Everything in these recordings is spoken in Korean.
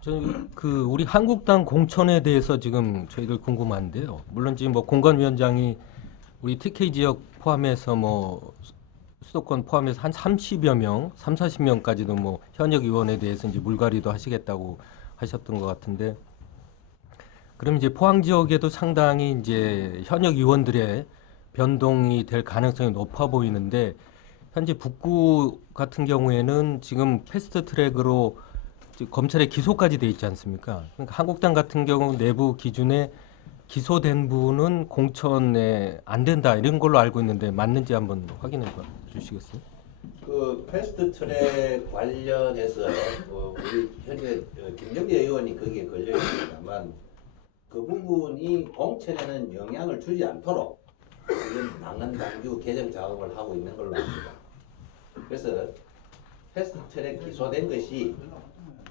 저는 우리 한국당 공천에 대해서 지금 저희들 궁금한데요. 물론 지금 뭐 공관위원장이 우리 TK 지역 포함해서 뭐 수도권 포함해서 한 30여 명, 3, 40명까지도 뭐 현역 의원에 대해서 이제 물갈이도 하시겠다고 하셨던 것 같은데, 그럼 이제 포항 지역에도 상당히 이제 현역 의원들의 변동이 될 가능성이 높아 보이는데, 현재 북구 같은 경우에는 지금 패스트 트랙으로 검찰의 기소까지 돼 있지 않습니까? 그러니까 한국당 같은 경우 내부 기준에 기소된 분은 공천에 안 된다 이런 걸로 알고 있는데 맞는지 한번 확인해 주시겠어요? 그 패스트 트랙 관련해서 우리 현재 김정재 의원이 거기에 걸려 있습니다만 그 부분이 공천에는 영향을 주지 않도록 지금 당헌 당규 개정 작업을 하고 있는 걸로 압니다. 그래서 패스트 트랙 기소된 것이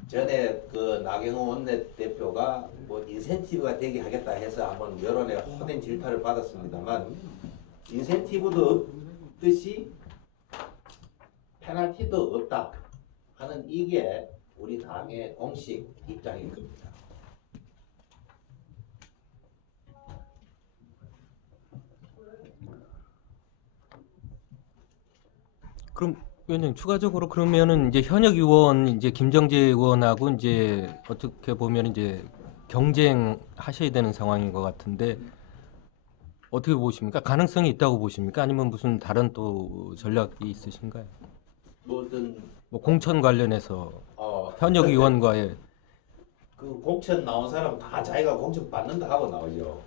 전에 그 나경원 원내대표가 뭐 인센티브가 되게 하겠다 해서 한번 여론에 호된 질타를 받았습니다만 인센티브도 없듯이 페널티도 없다 하는 이게 우리 당의 공식 입장인 겁니다. 그럼 위원님 추가적으로 그러면은 이제 현역 의원 이제 김정재 의원하고 이제 어떻게 보면 이제 경쟁하셔야 되는 상황인 것 같은데 어떻게 보십니까? 가능성이 있다고 보십니까? 아니면 무슨 다른 또 전략이 있으신가요? 뭐든 뭐 공천 관련해서 어 현역 의원과의 그 공천 나온 사람 다 자기가 공천 받는다 하고 나오죠.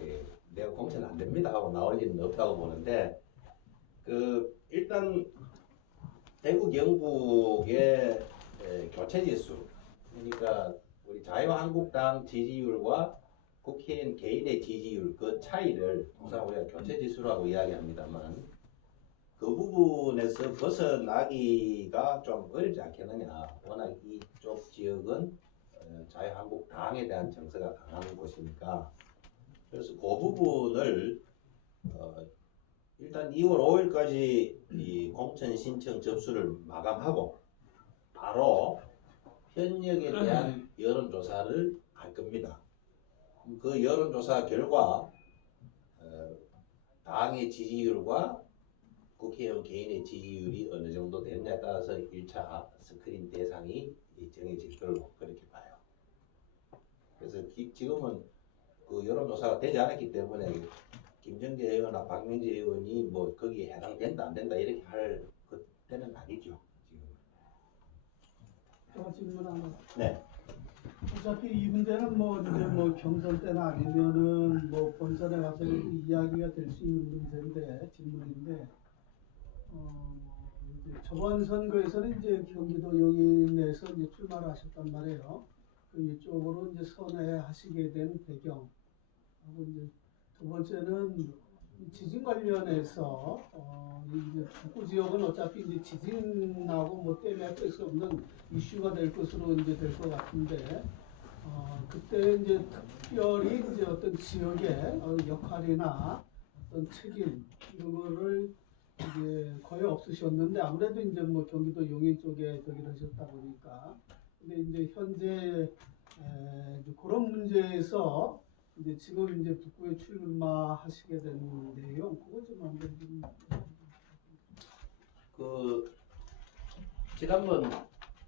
내가 공천 안 됩니다 하고 나올 일은 없다고 보는데 그 일단 대구 영북의 교체 지수 그러니까 우리 자유한국당 지지율과 국회의원 개인의 지지율 그 차이를 우선 우리가 교체 지수라고 이야기합니다만 그 부분에서 벗어나기가 좀 어렵지 않겠느냐. 워낙 이쪽 지역은 자유한국당에 대한 정서가 강한 곳이니까 그래서 그 부분을 일단 2월 5일까지 이 공천 신청 접수를 마감하고 바로 현역에 대한 여론조사를 할 겁니다. 그 여론조사 결과 당의 지지율과 국회의원 개인의 지지율이 어느 정도 되느냐에 따라서 1차 스크린 대상이 정해질 걸로 그렇게 봐요. 그래서 지금은 그 여론조사가 되지 않았기 때문에 김정재 의원이나 박명재 의원이 뭐 거기에 해당된다 안 된다 이렇게 할 그때는 아니죠. 지금. 제가 질문 하나. 네. 어차피 이 문제는 뭐 이제 뭐 경선 때나 아니면은 뭐 본선에 가서 이야기가 될 수 있는 문제인데 질문인데 이제 저번 선거에서는 이제 경기도 용인에서 이제 출마를 하셨단 말이에요. 그 이쪽으로 이제 선회하시게 된 배경. 하고 이제 두 번째는 지진 관련해서 이제 북구 지역은 어차피 이제 지진하고 뭐 때문에 뺄 수 없는 이슈가 될 것으로 이제 될 것 같은데 그때 이제 특별히 이제 어떤 지역의 역할이나 어떤 책임 이런 거를 이제 거의 없으셨는데 아무래도 이제 뭐 경기도 용인 쪽에 저기를 하셨다 보니까 근데 이제 현재 이제 그런 문제에서 이제 지금 이제 북구에 출마하시게 된 내용 그거 좀 한번 좀. 그 지난번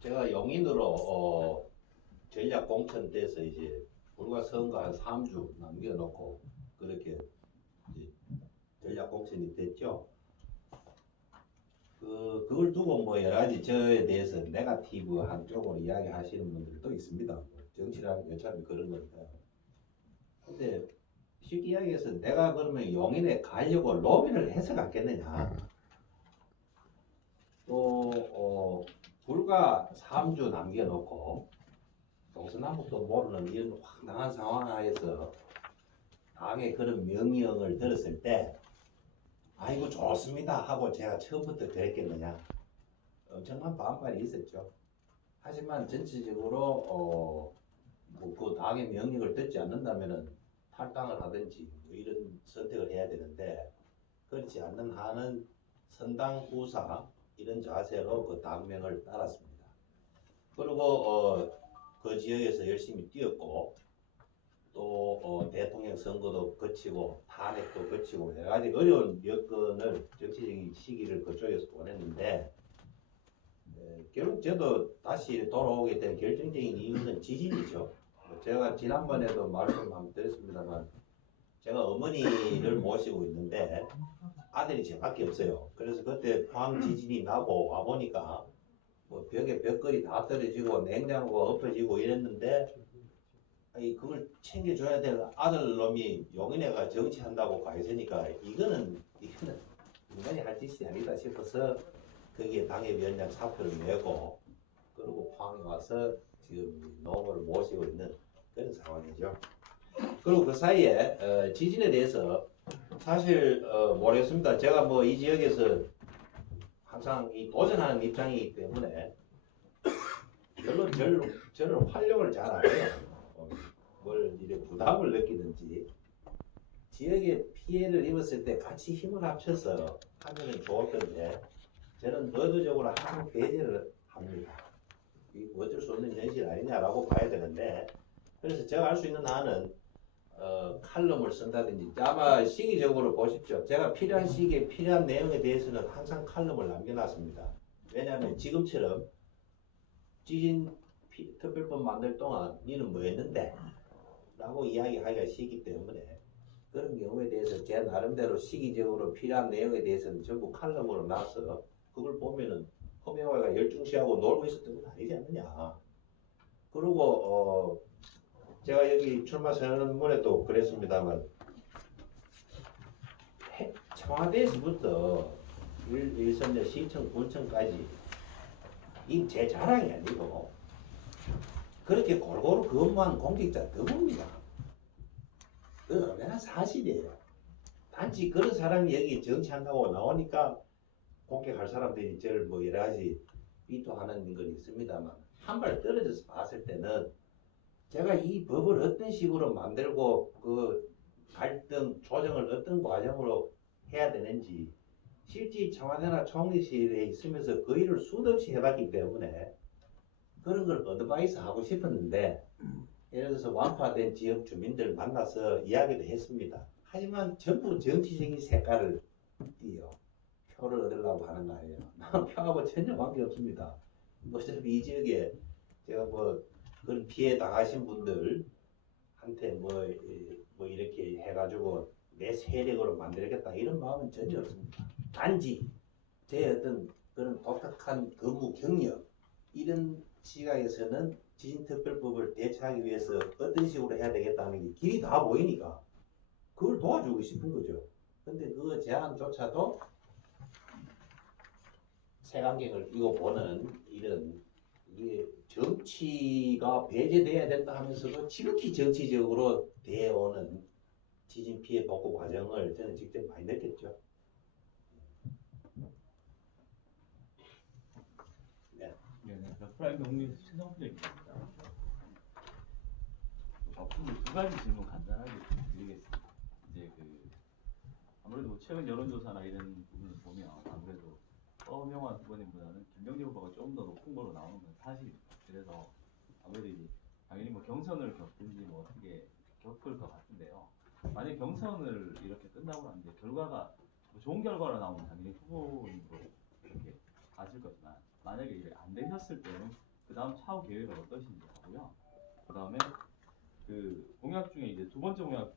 제가 용인으로 전략 공천돼서 이제 불과 선거 한 3주 남겨놓고 그렇게 이제 전략 공천이 됐죠. 그걸 두고 뭐 여러 가지 저에 대해서 네거티브 한쪽으로 이야기하시는 분들도 있습니다. 정치라는 게 어차피 그런 건데. 근데 쉽게 이야기해서 내가 그러면 용인에 가려고 로비를 해서 갔겠느냐. 또 불과 3주 남겨놓고 동서남북도 모르는 이런 황당한 상황에서 당의 그런 명령을 들었을 때 아이고 좋습니다 하고 제가 처음부터 그랬겠느냐. 엄청난 반발이 있었죠. 하지만 전체적으로 뭐그 당의 명령을 듣지 않는다면은 탈당을 하든지 뭐 이런 선택을 해야 되는데 그렇지 않는 한은 선당 후사 이런 자세로 그 당명을 따랐습니다. 그리고 그 그 지역에서 열심히 뛰었고 또 대통령 선거도 거치고 탄핵도 거치고 여러 가지 어려운 여건을 정치적인 시기를 그쪽에서 보냈는데 결국 저도 다시 돌아오게 된 결정적인 이유는 지진이죠. 제가 지난번에도 말씀 한번 드렸습니다만 제가 어머니를 모시고 있는데 아들이 저밖에 없어요. 그래서 그때 포항 지진이 나고 와보니까 뭐 벽에 벽걸이 다 떨어지고 냉장고가 엎어지고 이랬는데 아니 그걸 챙겨줘야 될 아들 놈이 용인애가 정치한다고 가 있으니까 이거는 인간이 할 짓이 아니다 싶어서 거기에 당협위원장 사표를 내고 그리고 포항에 와서 지금 노모를 모시고 있는 그런 상황이죠. 그리고 그 사이에 지진에 대해서 사실 모르겠습니다. 제가 뭐 이 지역에서 항상 이 도전하는 입장이기 때문에 별로 저는 활용을 잘 안 해요. 뭘 이래 부담을 느끼든지 지역에 피해를 입었을 때 같이 힘을 합쳐서 하면 좋을 건데 저는 의도적으로 항상 배제를 합니다. 이 어쩔 수 없는 현실 아니냐라고 봐야 되는데 그래서 제가 할 수 있는 한은 칼럼을 쓴다든지 아마 시기적으로 보십시오. 제가 필요한 시기에 필요한 내용에 대해서는 항상 칼럼을 남겨놨습니다. 왜냐하면 지금처럼 지진 특별법 만들 동안 니는 뭐 했는데? 라고 이야기하기가 쉽기 때문에 그런 경우에 대해서 제 나름대로 시기적으로 필요한 내용에 대해서는 전부 칼럼으로 놔서 그걸 보면은 허명화가 열중시하고 놀고 있었던 건 아니지 않느냐. 그리고 제가 여기 출마 선언문에도 그랬습니다만 청와대에서부터 일선대 시청 군청까지 이 제 자랑이 아니고 그렇게 골고루 근무한 공직자 드뭅니다. 그건 엄연한 사실이에요. 단지 그런 사람이 여기 정치한다고 나오니까 공격할 사람들이 저를 뭐 여러 가지 비토하는 건 있습니다만 한 발 떨어져서 봤을 때는 제가 이 법을 어떤 식으로 만들고 그 갈등 조정을 어떤 과정으로 해야 되는지 실제 청와대나 총리실에 있으면서 그 일을 수도 없이 해봤기 때문에 그런 걸 어드바이스 하고 싶었는데 예를 들어서 완파된 지역 주민들 만나서 이야기도 했습니다. 하지만 전부 정치적인 색깔을 띠요. 표를 얻으려고 하는 거 아니에요. 나는 표하고 전혀 관계없습니다. 어차피 이 지역에 제가 뭐 그런 피해 당하신 분들한테 뭐 이렇게 해가지고 내 세력으로 만들겠다 이런 마음은 전혀 없습니다. 단지 제 어떤 그런 독특한 근무 경력 이런 시각에서는 지진특별법을 대처하기 위해서 어떤 식으로 해야 되겠다는 게 길이 다 보이니까 그걸 도와주고 싶은 거죠. 근데 그 제안조차도 색안경을 끼고 보는 이런 이게 정치가 배제돼야 된다 하면서도 지극히 정치적으로 되어오는 지진 피해 복구 과정을 저는 직접 많이 느꼈죠. 네. 네, 프라임 농민 최성필입니다. 앞으로 두 가지 질문 간단하게 드리겠습니다. 이제 아무래도 뭐 최근 여론조사나 이런 부분을 보면 아무래도 허명환 후보님보다는 김병재 후보가 조금 더 높은 걸로 나오는 건 사실입니다. 그래서 아무래도 이제 당연히 뭐 경선을 겪든지 뭐 어떻게 겪을 것 같은데요. 만약 경선을 이렇게 끝나고 나는데 결과가 뭐 좋은 결과로 나오면 당연히 후보님으로 이렇게 가실 거지만 만약에 이게 안 되셨을 때는 그 다음 차후 계획은 어떠신지 하고요. 그 다음에 그 공약 중에 이제 두 번째 공약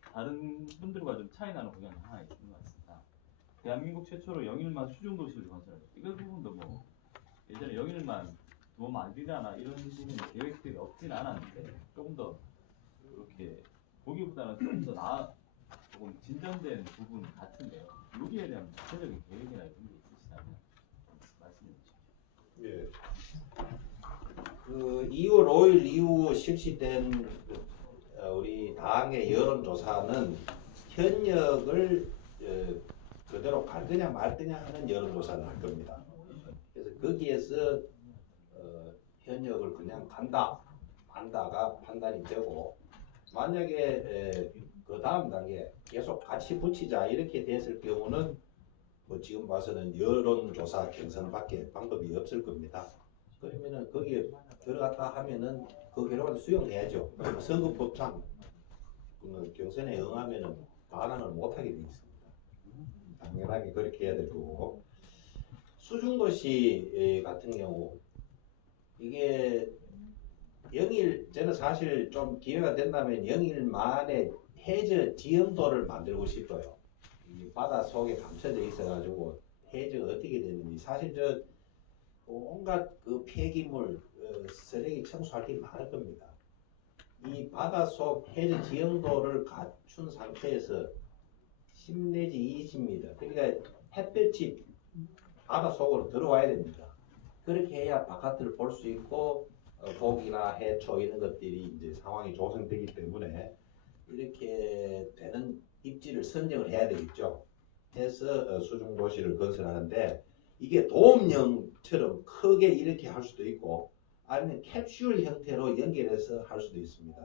다른 분들과 좀 차이 나는 공약이 하나 있는 것 같습니다. 대한민국 최초로 영일만 수중 도시를 건설하죠. 이거 부분도 뭐 예전에 영일만 뭐 만들잖아 이런 부분 계획들이 없진 않았는데 조금 더 이렇게 보기보다는 조금 더 조금 진전된 부분 같은데요. 여기에 대한 구체적인 계획이나 이런 게 있으시다면 말씀해 주십시오. 예. 그 2월 5일 이후 실시된 우리 당의 여론조사는 현역을 그대로 갈 거냐 말 거냐 하는 여론조사를 할 겁니다. 그래서 거기에서 현역을 그냥 간다 만다가 판단이 되고 만약에 그 다음 단계 계속 같이 붙이자 이렇게 됐을 경우는 뭐 지금 봐서는 여론조사 경선밖에 방법이 없을 겁니다. 그러면은 거기에 들어갔다 하면은 그 결과를 수용해야죠. 선거법상 그 경선에 응하면은 반항을 못하게 돼 있습니다. 당연하게 그렇게 해야 될 거고. 수중도시 같은 경우 이게 영일 저는 사실 좀 기회가 된다면 영일만의 해저 지형도를 만들고 싶어요. 이 바다 속에 감춰져 있어가지고 해저가 어떻게 되는지 사실 저 온갖 그 폐기물 쓰레기 청소할 게 많을 겁니다. 이 바다 속 해저 지형도를 갖춘 상태에서 10 내지 20m 그러니까 햇볕이 바다 속으로 들어와야 됩니다. 그렇게 해야 바깥을 볼 수 있고 고기나 해초 이런 것들이 이제 상황이 조성되기 때문에 이렇게 되는 입지를 선정을 해야 되겠죠. 해서 수중도시를 건설하는데 이게 도움령처럼 크게 이렇게 할 수도 있고 아니면 캡슐 형태로 연결해서 할 수도 있습니다.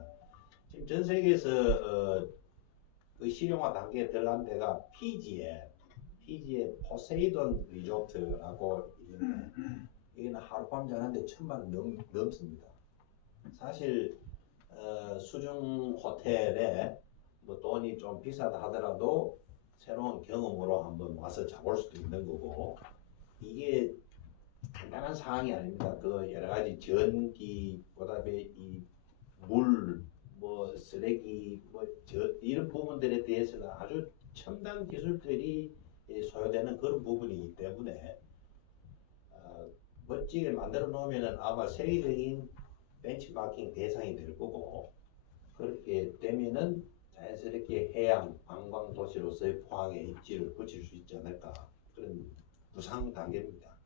지금 전 세계에서 그 실용화 단계에 들어간 데가 피지에 포세이돈 리조트라고 있는데 여기는 하룻밤 자는데 1,000만 원 넘습니다. 사실 수중 호텔에 뭐 돈이 좀 비싸다 하더라도 새로운 경험으로 한번 와서 자볼 수도 있는 거고 이게 간단한 사항이 아닙니다. 그 여러 가지 전기, 그다음에 이 물, 뭐 쓰레기, 이런 부분들에 대해서는 아주 첨단 기술들이 소요되는 그런 부분이기 때문에 멋지게 만들어 놓으면은 아마 세계적인 벤치마킹 대상이 될 거고 그렇게 되면은 자연스럽게 해양 관광 도시로서의 포항의 입지를 붙일 수 있지 않을까 그런 구상 단계입니다.